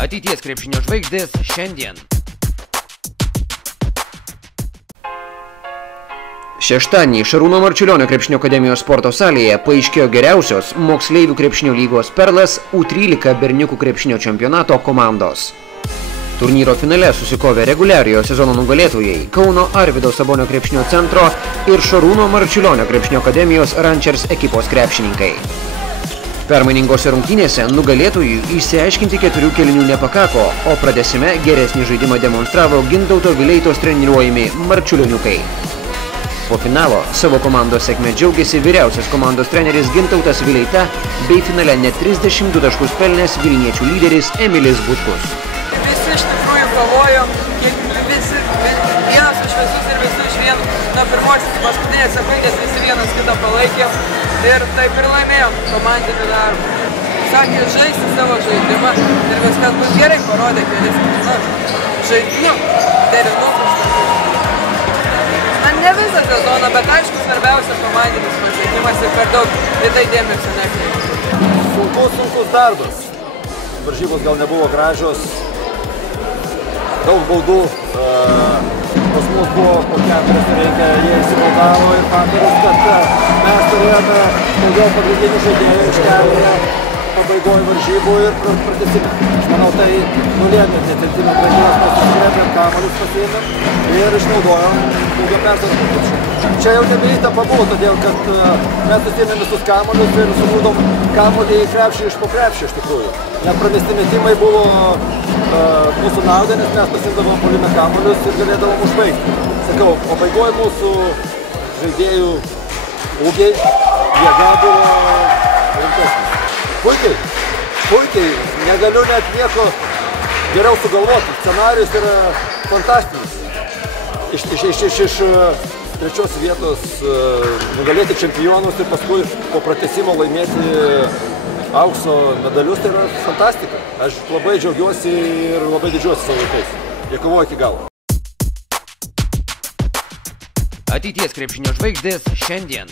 Ateities krepšinio žvaigždės šiandien. Šeštadienį Šarūno Marčiulionio krepšinio akademijos sporto salėje paaiškėjo geriausios moksleivių krepšinio lygos perlas U13 berniukų krepšinio čempionato komandos. Turnyro finale susikovė reguliariojo sezono nugalėtojai Kauno Arvydo Sabonio krepšinio centro ir Šarūno Marčiulionio krepšinio akademijos Ranchers ekipos krepšininkai. Permainingose rungtynėse nugalėtojų išsiaiškinti 4 kėlinių nepakako, o pratęsime geresnį žaidimą demonstravo Gintauto Vileitos treniruojami Marčiulioniukai. Po finalo savo komandos sėkme džiaugiasi vyriausias komandos treneris Gintautas Vileita bei finale net 32 taškus pelnęs vilniečių lyderis Emilis Butkus. Visi iš tikrųjų kovojo, vienas iš visus ir visi iš vieno. Nuo pirmos iki paskutinės sekundės visi vienas kitą palaikė ir taip ir laimėjom komandinį darbą. Sakė žaisti savo žaidimą ir viskas bus gerai, parodė kelis derinukus. Ne visą sezoną, bet aišku svarbiausia komandinis pasiekimas ir per daug į tai dėmesio nekreipti. Sunkus darbas. Varžybos gal nebuvo gražios. Daug baudų. Pas mus buvo po 4 reikia, jie įsivaldavo ir faktorius, kad mes turėjome daugiau pagrindinių žaidėjų aikštelėje pabaigoje varžybų ir pratęsime. Aš manau, tai nulėmė netentimo pradėjos, pasižiūrėjom, kamuolius pasiėmėm ir išnaudojom daugiau persvarų. Čia jau nebe įtampa buvo, todėl kad mes susiėmėm visus kamuolius ir sugrūdom kamuolį į krepšį iš po krepšį iš tikrųjų. Net pramesti metimai buvo mūsų naudai, nes mes pasimdavom puolime kamuolius ir galėdavom užbaigti. Sakau, pabaigoje mūsų žaidėjų ūgiai, jėga buvo rimtesnis. Puikiai, negaliu net nieko geriau sugalvoti. Scenarijus yra fantastinis. Iš 3 vietos nugalėti čempionus ir paskui po pratęsimo laimėti aukso medalius, tai yra fantastika. Aš labai džiaugiuosi ir labai didžiuosi savo vaikais. Jie kovoja iki galo. Ateities krepšinio žvaigždės šiandien.